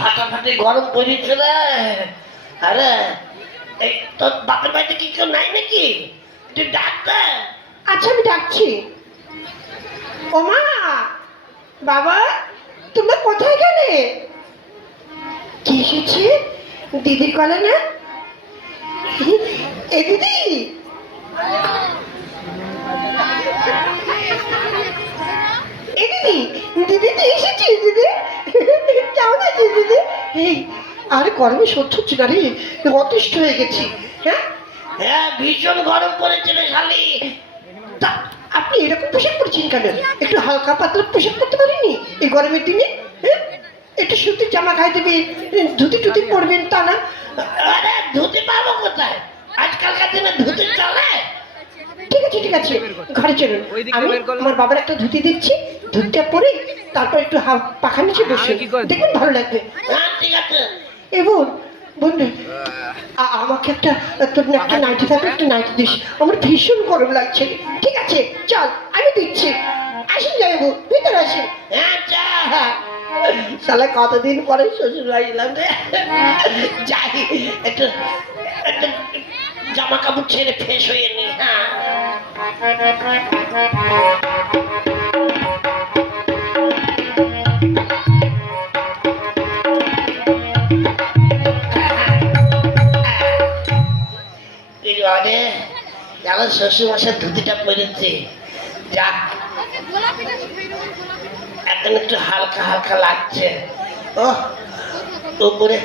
ফাটাফাটি গরম পড়েছে রে। আরে, এই তোর বাপের বাড়িতে কি কেউ নাই নাকি? তুই ডাক দে আচ্ছা আমি ডাকছি। ওমা, বাবা, তোমরা কোথায় গেলে? কি এসেছে? দিদির কলে না? এ দিদি? দিদি দিদি তো এসেছি দিদি। কেমন আছিস দিদি? এই আর গরমে সহ্য হচ্ছে না রে অতিষ্ঠ হয়ে গেছি হ্যাঁ? হ্যাঁ ভীষণ গরম পড়েছে রে শালি। তা আপনি এরকম পোশাক পরছেন কেন? একটু হালকা পাতলা পোশাক পরতে পারেনি এই গরমের দিনে? হ্যাঁ? একটু সুতির জামা খাই দেবে ধুতি টুতি পরবেন তা না? আরে ধুতি পাবো কোথায়? আজকালকার দিনে ধুতি চলে। ঠিক আছে ঠিক আছে ঘরে চলুন। আমি আমার বাবার একটা ধুতি দিচ্ছি ধুতিটা পরে তারপর একটু হাফ পাখা নিচে বসে দেখবেন ভালো লাগবে। হ্যাঁ ঠিক আছে। এবং বন্ধু আমাকে একটা তোর একটা নাইটি থাকবে একটা নাইটি দিস। আমার ভীষণ গরম লাগছে। ঠিক আছে চল আমি দিচ্ছি। আসুন যাব ভিতরে আসুন হ্যাঁ যা। শালা কতদিন পরে শ্বশুর বাড়ি এলাম রে? যাই একটু একটু জামা কাপড় ছেড়ে ফ্রেশ হয়ে নি হ্যাঁ। আমার শ্বশুর মশাই ধুতিটা পরেছে। যাক, এখন একটু হালকা হালকা লাগছে। ও উপরে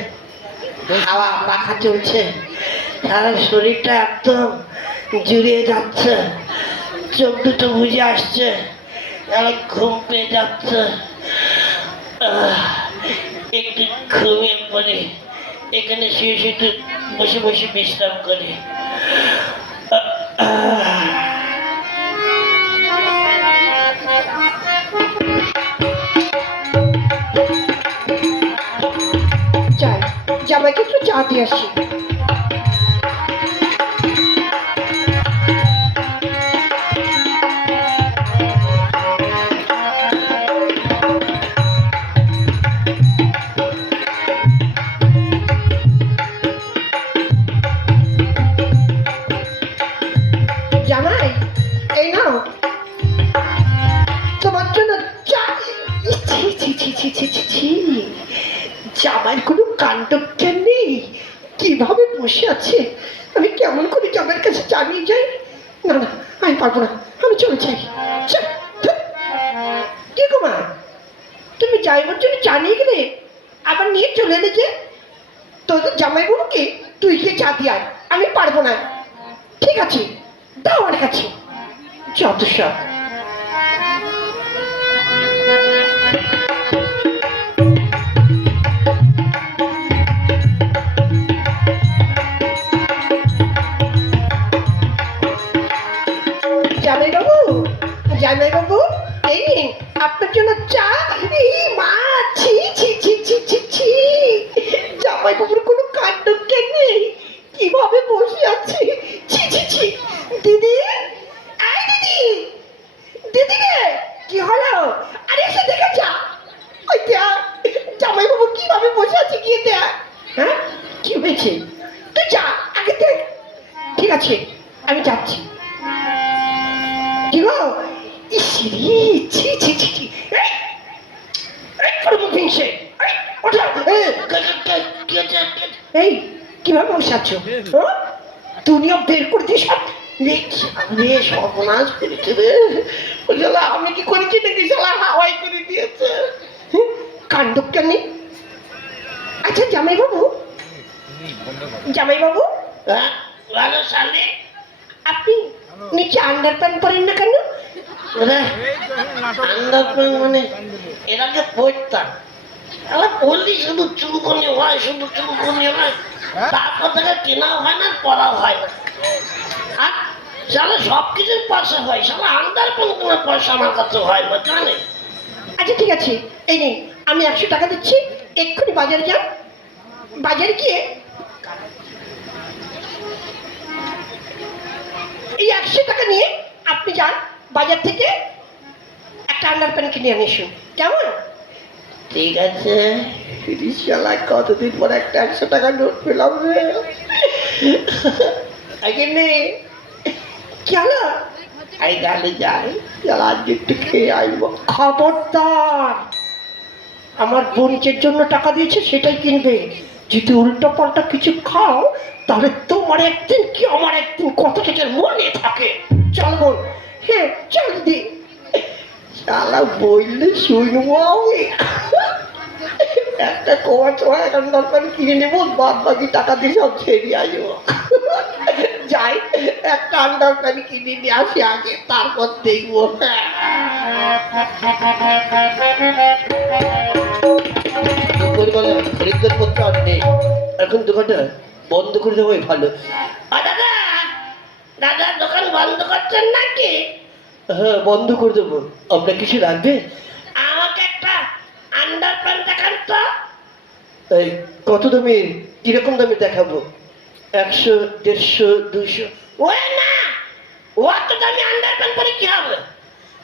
হাওয়া পাখা চলছে। সারা শরীরটা একদম জুড়িয়ে যাচ্ছে। চোখ দুটো বুঝে আসছে। যেন ঘুম পেয়ে যাচ্ছে। একটু ঘুমিয়ে পড়ে। এখানে শুয়ে শুয়ে বসে বসে বিশ্রাম করি। যাই জামাইকে একটু চা দিয়ে আসি। জামাই কোনো কাণ্ডজ্ঞান নেই? কীভাবে বসে আছে? আমি কেমন করে জামাইয়ের কাছে জানিয়ে যাই? না না, আমি পারব না। আমি চলে যাই। কি গো মা? তুমি যাইবার জন্য জানিয়ে গেলে? আবার নিয়ে চলে এলে যে? তোদের জামাই বাবুকে তুই গিয়ে চা দিয়ে। আমি পারব না। ঠিক আছে, দাও আমার কাছে। যত সব। জামাই বাবু, এই আপনার জন্য চা, এই মা, ছি ছি ছি ছি ছি ছি। জামাই বাবুর কোনো কাণ্ড জ্ঞান নেই। কীভাবে বসে আছে? ছি ছি ছি। দিদি, এই দিদি দিদি রে, কি হলো? আরে এসে দেখে যা। ওই দেখ, জামাই বাবু কীভাবে বসে আছে গিয়ে দেখ। হ্যাঁ? কি হয়েছে? তুই যা, আগে দেখ। ঠিক আছে, আমি যাচ্ছি। কি গো? ছি ছি ছি ছি করব হিংসে এই ওঠো এই, কীভাবে বসে আছো? হ্যাঁ? বের করে দিয়ে সব। সর্বনাশ করেছে রে। আমি কি করেছি নাকি শালা? হাওয়াই করে দিয়েছে। কাণ্ড কেন আচ্ছা জামাই বাবু জামাই বাবু হ্যাঁ ভালো শালে। আপনি নিচে আন্ডার প্যান্ট পরেন না কেন? আন্ডারপ্যান্ট মানে এর আগে পড়তাম। তাহলে পড়লি শুধু চুলকনি হয় শুধু চুলকনি হয়। তারপর থেকে কেনাও হয় না পড়াও হয় না। আর শালা সব কিছুর পয়সা হয় আন্ডারপ্যান্ট কোনো পয়সা আমার কাছে হয় না জানে? আচ্ছা ঠিক আছে। এই নিন আমি একশো টাকা দিচ্ছি। এক্ষুনি বাজারে যান। বাজারে গিয়ে এই একশো টাকা নিয়ে আপনি যান। বাজার থেকে একটা আন্ডার প্যান্ট কিনে আনিসুন কেমন? ঠিক আছে তিরিশ শালা কতদিন পর একটা একশো টাকা নোট পেলাম রে। এখানে চলো এই গালে যাই চলো আজকে একটু খেয়ে আসব। খবরদার আমার বোনচের জন্য টাকা দিয়েছে সেটাই কিনবে। যদি উল্টো পাল্টা কিছু খাও তাহলে তোমার একদিন কি আমার একদিন কত থেকে মনে থাকে। চল বোন। হ্যাঁ চল শালা বললে শুনব আমি। একটা কোয়া ছোয়া এখন দরকার কিনে নেব বাদ বাকি টাকা দিয়ে সব ছেড়ে আসব। যাই একটা আন্ডার প্যান্ট কিনে নিয়ে আসি আগে তারপর দেখব। খরিদ্দার আর নেই। এখন দোকানটা বন্ধ করে দেবোই ভালো। দাদা দাদা করছেন নাকি? হ্যাঁ বন্ধ করে দেবো। আপনার কিছু লাগবে আমাকে একটা আন্ডার প্যান্ট দেখান তো। এই কত দামে? কীরকম দামে দেখাবো? একশো দেড়শো দুশো ও না! অত দামি আন্ডার প্যান্ট পরে কি হবে?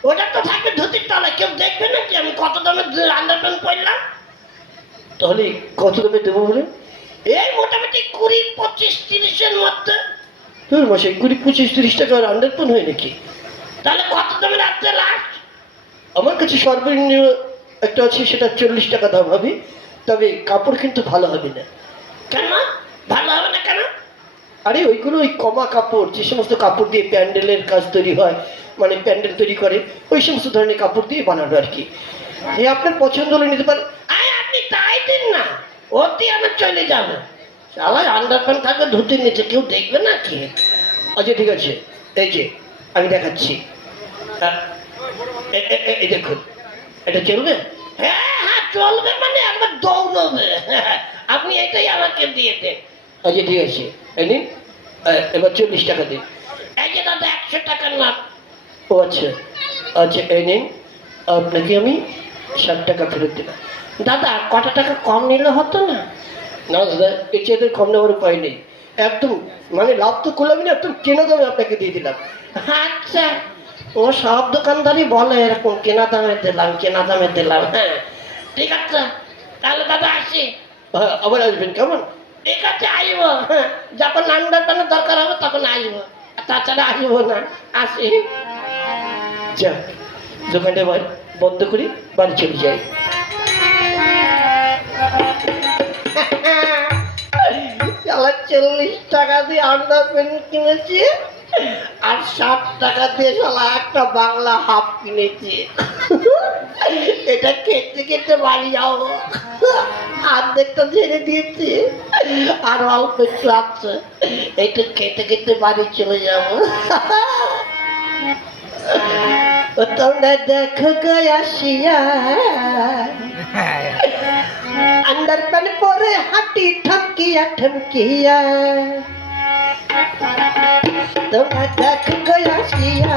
ওটা তো থাকবে ধুতির তলায়। কেউ দেখবে না কি? আমি কত দামের আন্ডার প্যান্ট পরলাম? তাহলে কত দামে দেবো বলে? এই মোটামুটি কুড়ি পঁচিশ তিরিশের মধ্যে। তোর মাসে কুড়ি পঁচিশ তিরিশ টাকার আন্ডারপ্যান হয় নাকি? তাহলে কত দামের রাখতে লাস্ট আমার কাছে সর্বনিম্ন একটা আছে, সেটা চল্লিশ টাকা দাম হবে। তবে কাপড় কিন্তু ভালো হবে না। কেন ভালো হবে না কেন? আরে ওইগুলো ওই কমা কাপড়, যে সমস্ত কাপড় দিয়ে প্যান্ডেলের কাজ তৈরি হয় মানে প্যান্ডেল তৈরি করে, ওই সমস্ত ধরনের কাপড় দিয়ে বানানো আর কি। এ আপনার পছন্দ হলে নিতে পারেন। আয় আপনি তাই দিন না, অতি আমার চলে যাবে। সবাই আন্ডার প্যান্ট থাকবে ধুতির নিচে, কেউ দেখবে না কি? আচ্ছা ঠিক আছে, এই যে, আমি দেখাচ্ছি। এ- এই দেখুন, এটা চলবে? হ্যাঁ হ্যাঁ চলবে মানে একবার দৌড়বে। আপনি এটাই আমাকে দিয়ে দেন। আচ্ছা ঠিক আছে, এই নিন এবার চল্লিশ টাকা দিন। এই যে দাদা, একশো টাকার নোট ও আচ্ছা আচ্ছা এই নিন, আপনাকে আমি ষাট টাকা ফেরত দিলাম। দাদা, কটা টাকা কম নিলে হতো না? না দাদা এর চেয়ে কম নেওয়ার উপায় নেই। একদম মানে লাভ তো করলাম না একদম কেনা দামে আপনাকে দিয়ে দিলাম। আচ্ছা। ও সব দোকানদারই বলে এরকম কেনা দামে দিলাম কেনা দামে দিলাম হ্যাঁ। ঠিক আছে তাহলে দাদা আসি। হ্যাঁ আবার আসবেন কেমন? ঠিক আছে আসব হ্যাঁ। যখন আন্ডার প্যান্টের দরকার হবে তখন আসব তাছাড়া আসব না আসি। যা দোকানটা বন্ধ করি বাড়ি চলে যাই। চল্লিশ টাকা দিয়ে আটটা প্যান্ট কিনেছি আর ষাট টাকা দিয়ে শালা একটা বাংলা হাফ কিনেছি। এটা খেতে খেতে বাড়ি যাব অর্ধেকটা ছেড়ে দিয়েছি, আর অল্প একটু আছে। এটা খেতে খেতে বাড়ি চলে যাব। তোমরা দেখো গয়া শিয়া হ্যাঁ, হ্যাঁ। আন্ডার প্যান পরে হাঁটি ঠমকিয়া ঠমকিয়া। তোমরা দেখ গলাসিয়া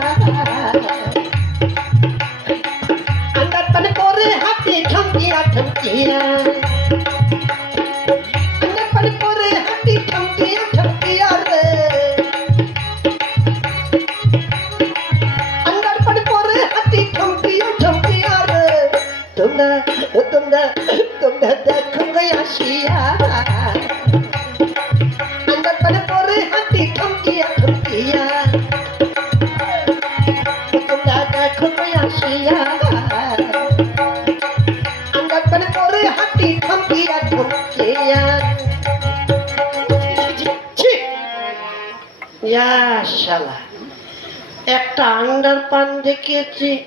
আন্ডার প্যান পরে হাঁটি ঠমকিয়া ঠমকিয়া। আন্ডার প্যান পরে একটা আন্ডার পান দেখিয়েছি,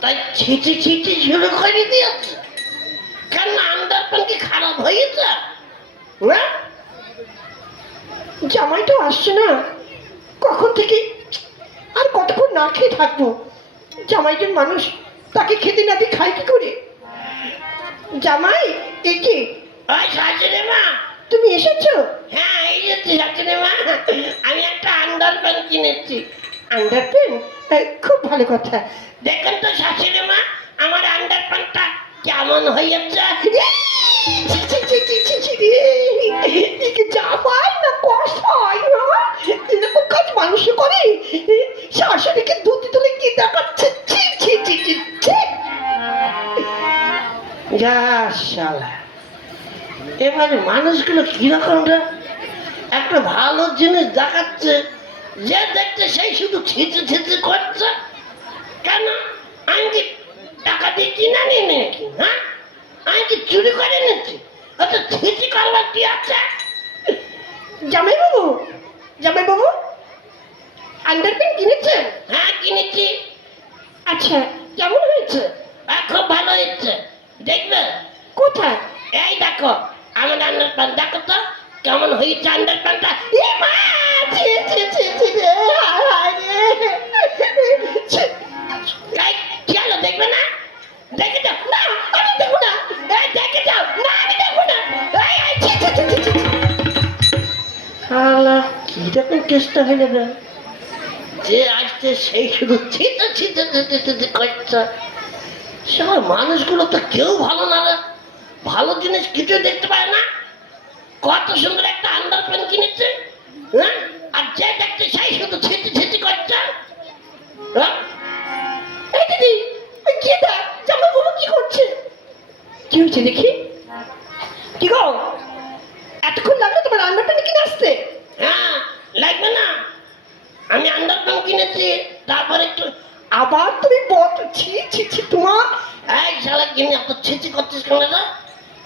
তাই ছিটি ছিটি শুরু করে দিয়েছে। কেন আন্ডার পান কি খারাপ হয়েছে? হ্যাঁ? না জামাই তো আসছে না, কখন থেকে? আর কতক্ষণ না খেয়ে থাকব? জামাইজন মানুষ, তাকে খেতে না দিয়ে খাই কি করে? জামাই এ কি? ওই শাশুড়ি মা তুমি এসেছ? হ্যাঁ এই যে শাশুড়ি মা আমি একটা আন্ডার প্যান্ট কিনেছি। Under pant? খুব ভালো কথা। দেখেন তো শাশুড়ি মা আমার আন্ডার প্যান্টটা কেমন হয়েছে? জামাই না কষাই এরকম কাজ মানুষ করে। শাশুড়িকে ধুতি তুলে কি দেখাচ্ছে? যা শালা এবারে মানুষগুলো কীরকম রে? একটা ভালো জিনিস দেখাচ্ছে যে দেখতে সেই শুধু ছিঁচে ছিঁচে করছে। কেন? আমি কি টাকা দিয়ে কিনা নিয়ে নাকি? হ্যাঁ? আমি কি চুরি করে নিচ্ছি অত ছিঁচি করবার কি আছে? জামাই বাবু জামাই বাবু আন্ডারপ্যান্ট কিনেছেন হ্যাঁ কিনেছি। আচ্ছা কেমন হয়েছে? আর খুব ভালো হচ্ছে দেখবে কোথায় এই দেখো আমার আন্ডার প্যান্ট দেখো তো কেমন হয়েছে আন্ডার প্যান্টটা হায় হায় হলো দেখবে না দেখে যাও না আমি দেখব না দেখে যাও না আমি দেখব না কীরকম হয়ে যাবে যে আসছে সেই শুধু ছিটে ছিটে ছিটে ছিটে করছে মানুষগুলো তো কেউ ভালো না ভালো জিনিস কিছু দেখতে পায় না। কত সুন্দর একটা আন্ডার প্যান্ট কিনেছে হ্যাঁ?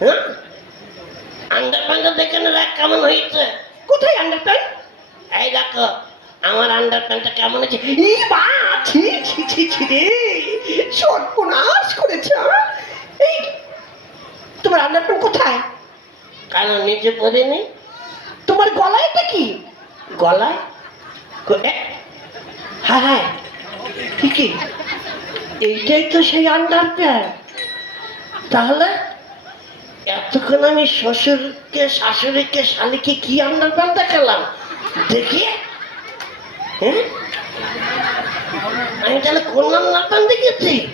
হ্যাঁ আন্ডারপ্যান্টটা দেখে না দেখ কেমন হয়েছে। কোথায় আন্ডারপ্যান্ট এই দেখো, আমার আন্ডার প্যান্টটা কেমন হয়েছে। ই মা ছি ছি ছি ছি রে, সর্বনাশ করেছে আহ। এই, তোমার আন্ডারপ্যান্ট কোথায়? কেন, নিচে পড়িনি? তোমার গলায়? এটা কি গলায় হ্যাঁ হ্যাঁ ঠিকই। এইটাই তো সেই আন্ডার প্যান্ট। তাহলে এতক্ষণ আমি শ্বশুরকে, শাশুড়িকে, শালিকে কি আন্ডার প্যান্ট দেখালাম? দেখি। হ্যাঁ? আমি তাহলে কোন আন্ডার প্যান্ট দেখেছি?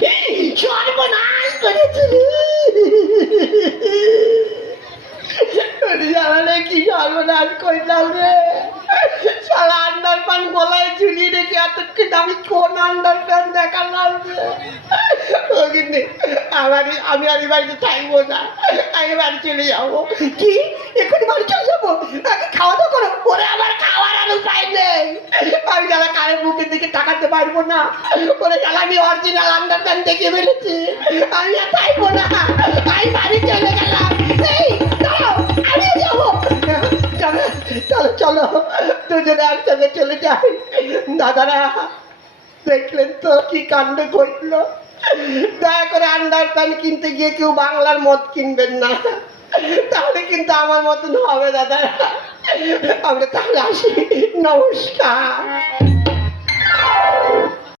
কি সর্বনাশ সারা আন্ডার প্যান্ট গলায় ঝুলিয়ে রেখে এতক্ষণ আমি কোন আন্ডার প্যান্ট দেখালাম কিন্তু আমার আমি আর বাড়িতে থাকব না। আমি বাড়ি চলে যাব। কি? এক্ষুনি বাড়ি চলে যাব? খাওয়া দাওয়া করো। ওরে আমার খাওয়ার আর উপায় নেই। আমি যারা কারের মুখের দিকে তাকাতে পারব না, ওরে যারা আমি অরিজিনাল আন্ডার দেখে ফেলেছি, আমি আর থাকব না। আমি দুজনে চলে যায় দাদারা, দেখলেন তো কি কাণ্ড করল দয়া করে আন্ডার প্যান্ট কিনতে গিয়ে কেউ বাংলার মদ কিনবেন না। তাহলে কিন্তু আমার মতন হবে, দাদারা। আমরা তাহলে আসি। নমস্কার।